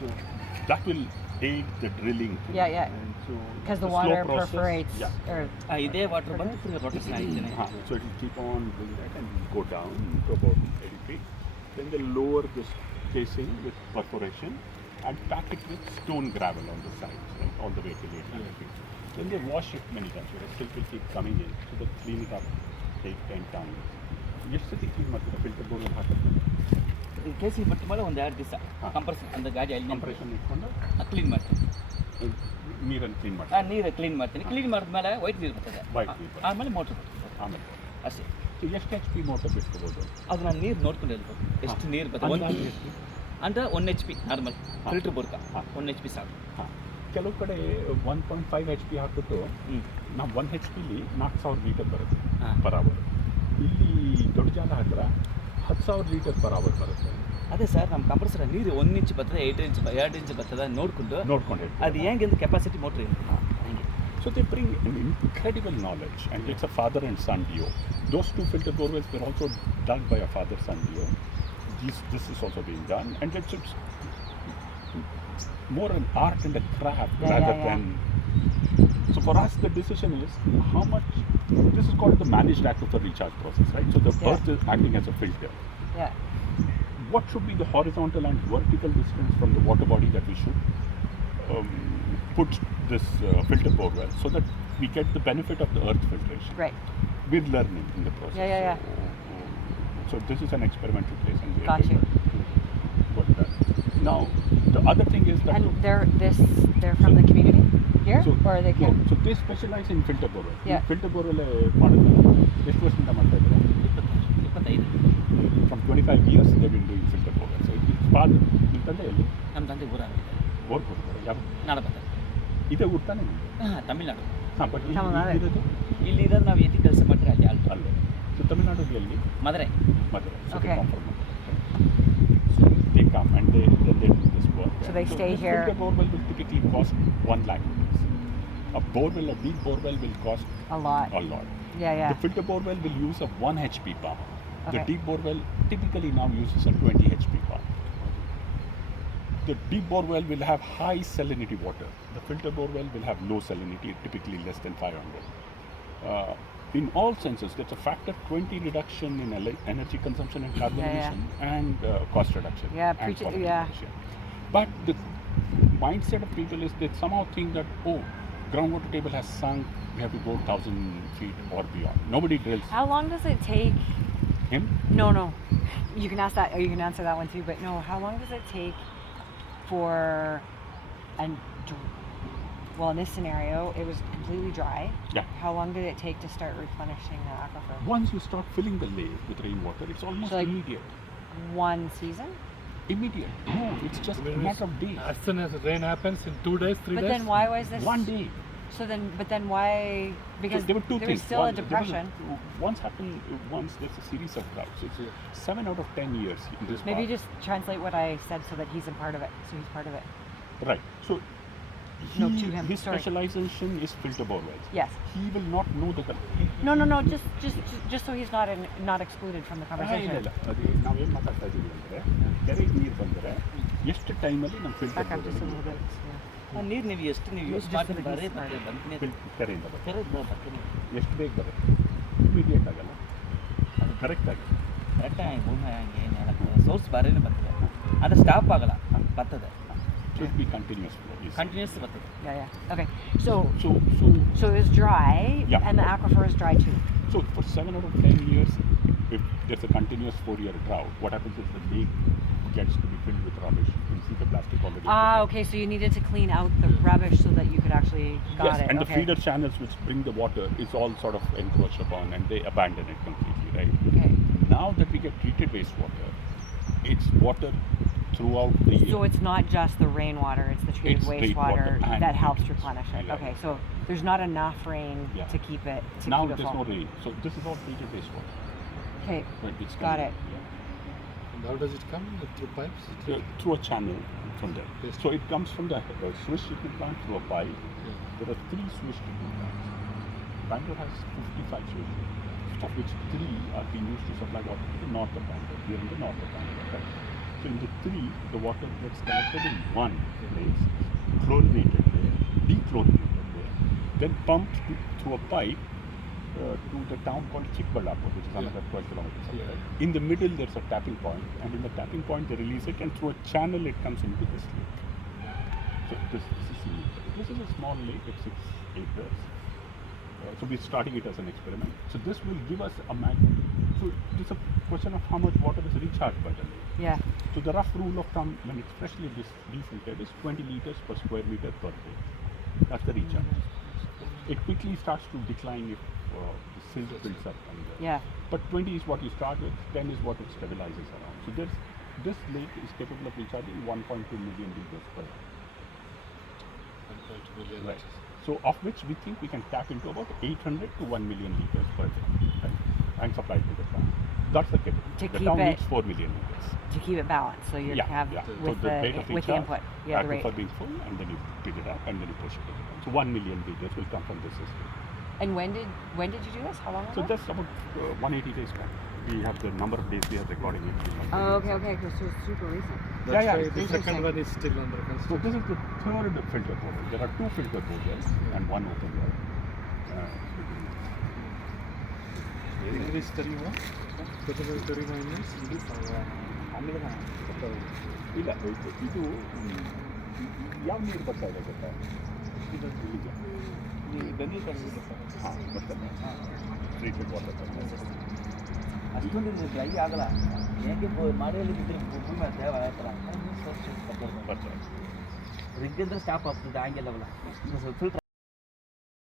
So that will aid the drilling. Yeah. And so Because the it's a slow water process. perforates. Yeah. Or ಇದೇ water ಬಂದು full rotation ಆಗ್ತಾನೆ. So it will keep on doing that and go down to about 80 feet. Then they lower this casing with perforation and pack it with stone gravel on the sides, right, all the way till 800 feet. Then they wash it many times. So still will keep coming in. So they clean it up, take 10 towns. ಎಷ್ಟು ಸತಿ clean ಮಾಡ್ತಾರೆ filter borewell ಹಾಕಿದ್ರೆ ಕೇಸಿ ಬಿಟ್ಟ ಮೇಲೆ ಒಂದು 2 ದಿವಸ compression ಅಂದ್ರೆ ಗಾಡಿ ಅಲ್ಲಿ ಕಂಪ್ರೆಷನ್ ಇಟ್ಕೊಂಡು ಕ್ಲೀನ್ ಮಾಡ್ತೀನಿ. ನೀರನ್ನು ಕ್ಲೀನ್ ಮಾಡ್ತಾರೆ. ನೀರು ಕ್ಲೀನ್ ಮಾಡ್ತೀನಿ. ಕ್ಲೀನ್ ಮಾಡಿದ್ಮೇಲೆ ವೈಟ್ ನೀರು ಬರ್ತದೆ. ವೈಟ್ ನೀರು ಆಮೇಲೆ ಮೋಟ್ರ್ ಬರ್ತದೆ. ಆಮೇಲೆ ಅಷ್ಟೇ. ಎಷ್ಟು HP ಮೋಟರ್ ಬಿಟ್ಕೋಬೋದು? ಅದು ನಾನು ನೀರು ನೋಡ್ಕೊಂಡು ಹೇಳ್ಬೋದು ಎಷ್ಟು ನೀರು ಬರ್ತದೆ. ಅಂದರೆ 1 HP ನಾರ್ಮಲ್ ಫಿಲ್ಟರ್ ಬೋರ್ಕ 1 HP ಸಾಕು. ಕೆಲವು ಕಡೆ 1.5 HP ಹಾಕ್ಬಿಟ್ಟು ನಾವು 1 HPಲಿ 4000 ಲೀಟರ್ ಬರುತ್ತೆ ಪರ್ ಅವರ್. ಇಲ್ಲಿ ದೊಡ್ಡ ಜಾಗ ಹತ್ರ 10,000 ಲೀಟರ್ ಪರ್ ಅವರ್ ಬರುತ್ತೆ. ಅದೇ ಸರ್ ನಮ್ಮ ಕಂಪ್ರೆಸರ್ ನೀರು 1 ಇಂಚ್ ಬರ್ತದೆ 2 ಇಂಚ್ ಬರ್ತದೆ ನೋಡಿಕೊಂಡು ಅದು ಹೆಂಗೆ ಅಂತ ಕೆಪಾಸಿಟಿ ಮೋಟ್ರ್ ಹಂಗೆ. So they bring an incredible knowledge, and it's a father and son duo. Those 2 filter borewells were also done by a father-son duo. This is also being done, and it's more an art and a craft rather than. So for us, the decision is how much. This is called the managed aquifer recharge process, right? So the earth is acting as a filter. Yeah. What should be the horizontal and vertical distance from the water body that we should put this filter borewell so that we get the benefit of the earth filtration? Right. We're learning in the process. Yeah. So this is an experimental place, and Got you. Got that. Now the other thing is that. And they're from the community here, or are they? No, so they specialize in filter borewell. Yeah. Filter borewell ಮಾಡಿದ್ರೆ ಎಷ್ಟು ವರ್ಷದಿಂದ ಮಾಡ್ತಾ ಇದ್ದಾರೆ? 25. From 25 years they've been doing filter borewell. So it's part ನಿಮ್ಮ ತಂದೆ ಎಲ್ಲಿ? ನಮ್ಮ ತಂದೆ ಊರಾಗಿದೆ. ಬೋರ್ ಕೊಡ್ತಾರೆ ಯಾವ? ನಾಡಬತ್ತೆ. ಇದೇ ಊರು ತಾನೇ? ತಮಿಳ್ನಾಡು. ಬಟ್ ತಮಿಳ್ನಾಡು. ಇಲ್ಲಿರೋದು ನಾವು ಎಲ್ಲಿ ಕೆಲಸ ಮಾಡ್ರೆ ಅಲ್ಲಿ ಆಲ್ಟೋ ಅಲ್ಲೇ. ಸೊ ತಮಿಳ್ನಾಡಲ್ಲಿ ಎಲ್ಲಿ? Madurai. So Okay. they come from Madurai. So they come and they do this work. So they stay this here. filter borewell will typically cost 1 lakh rupees. A borewell, a deep borewell will cost A lot. a lot. Yeah. The filter borewell will use a 1 HP pump. The Okay. deep borewell typically now uses a 20 HP pump. The deep borewell will have high salinity water. The filter borewell will have low salinity, typically less than 500. In all senses, there's a factor 20 reduction in energy consumption and carbon emission and cost reduction. Yeah, and preach it, carbon yeah. emission. But the mindset of people is they somehow think that, groundwater table has sunk, we have to go 1,000 feet or beyond. Nobody drills. How long does it take? Him? No. You can ask that, or you can answer that one too. But no, how long does it take for well, in this scenario, it was completely dry. Yeah. How long did it take to start replenishing the aquifer? Once you start filling the lake with rainwater, it's almost So, like, immediate. One season? Immediate. No, it's just a matter of days. As soon as rain happens, in 2 days, 3 But days. then why was this? 1 day. But then why? Because So there were two there things. was still One, a depression. There's a series of droughts. It's 7 out of 10 years in this Maybe part. just translate what I said so that he's a part of it. So he's part of it. Right. So No, to him, his sorry. specialization is filter borewells. Yes. He will not know the No. Just so he's not excluded from the conversation. ಇಲ್ಲ ಅದೇ ನಾವೇನು ಮಾತಾಡ್ತಾ ಇದ್ದೀವಿ ಅಂದರೆ ಕೆರೆಗೆ ನೀರು ಬಂದರೆ ಎಷ್ಟು ಟೈಮಲ್ಲಿ ನಮ್ಮ filter Back up just a little bit. Yeah. ನೀರು ನೀವು ಎಷ್ಟು ನೀವು ಯೂಸ್ ಮಾಡ್ತೀನಿ ಬರ್ತೀನಿ ಕೆರೆಯಿಂದ ಬರುತ್ತೆ ಬರ್ತೀನಿ ಎಷ್ಟು ಬೇಗ ಬರುತ್ತೆ ಇಮಿಡಿಯೇಟ್ ಆಗಲ್ಲ ಅದು ಕರೆಕ್ಟಾಗಿ ಕರೆಕ್ಟಾಗಿ ಭೂಮಿ ಹಂಗೆ ಏನು ಹೇಳಕ್ಕೆ ಸೋರ್ಸ್ ಬಾರಿನೇ ಬರ್ತದೆ ಅದು ಸ್ಟಾಪ್ ಆಗಲ್ಲ ಬರ್ತದೆ should be continuous flow. Continuous ಬರ್ತದೆ. Yeah. Okay. So it was dry, Yeah. and the aquifer is dry too. So for 7 out of 10 years, if there's a continuous 4-year drought, what happens is the lake gets to be filled with rubbish. You can see the plastic already. Okay. So you needed to clean out the rubbish so that you could actually Yes, it. and the Okay. feeder channels which bring the water is all sort of encroached upon, and they abandon it completely, right? Okay. Now that we get treated wastewater, it's water throughout the year. So it's not just the rainwater; it's the treated It's wastewater rainwater and that helps treated replenish it. wastewater. Okay. So there's not enough rain Yeah. to keep it Now keep it there's full. no rain, so this is all treated wastewater. Okay. Right, it's Got coming, it. yeah. And how does it come? Through pipes? Through a channel from there. Yes. So it comes from the Swiss treatment plant through a pipe. Yeah. There are 3 Swiss treatment plants. Bangalore has 55 Swiss treatment plants, of which 3 are being used to supply water to the north of Bangalore. We are in the north of Bangalore. Right? So in the 3, the water gets collected in one place, chlorinated there, dechlorinated there, then pumped through a pipe to the town called Chikballapur, which is another 12 kilometers away. Yeah. In the middle, there's a tapping point, and in the tapping point, they release it, and through a channel, it comes into this lake. So this is unique. This is a small lake at 6 acres. So we're starting it as an experiment. So this will give us a so it's a question of how much water is recharged by the lake. Yeah. So the rough rule of thumb when it's freshly defiltered is 20 liters per square meter per day. That's the recharge. It quickly starts to decline if the silt builds up. Yeah. But 20 is what you start with, 10 is what it stabilizes around. So this lake is capable of recharging 1.2 million liters per day. 1.2 million. Right. So of which we think we can tap into about 800 to 1 million liters per day, right? And supply it to the town. That's the capability. To The keep town it- needs 4 million liters. To keep it balanced, so you Yeah, have yeah. So with the rate of with the recharge, input. Yeah, the rate. aquifer being full, and then you pick it up and then you push it. So 1 million liters will come from this system. And when did you do this? How long ago? So that's about 180 days back. We have the number of days we are recording it. Oh, okay. So it's super recent. That's yeah, why it's the second interesting. one is still under So construction. this is the third filter borewell. There are 2 filter borewells and 1 open well. English தெரியுமா? கொஞ்சம் தெரியுமா English? ಇಲ್ಲ ಇದು ಯಾವ ನೀರು ಬರ್ತಾ ಇದೆ ಗೊತ್ತಾ ಇದು ಇಲ್ಲಿಗೆ ಬೆಂಗಳೂರು ಕಡೆ ಇದೆ ಸರ್. ಹಾಂ ಬರ್ತದೆ ಟ್ರೀಟೆಡ್ ವಾಟರ್ ಬರ್ತಾ ಇದೆ ಅಷ್ಟೊಂದು ಡ್ರೈ ಆಗಲ್ಲ ಹೇಗೆ ಮಳೆಯಲ್ಲಿ ಬಿದ್ದರೆ ಭೂಮಿ ತೇವ ಆಯ್ತಲ್ಲ ಬರ್ತಾ ಇದೆ ರಿಗ್ ಅಂದ್ರೆ ಸ್ಟಾಪ್ ಆಗ್ತದೆ ಹಂಗೆಲ್ಲವಲ್ಲ ಫಿಲ್ಟರ್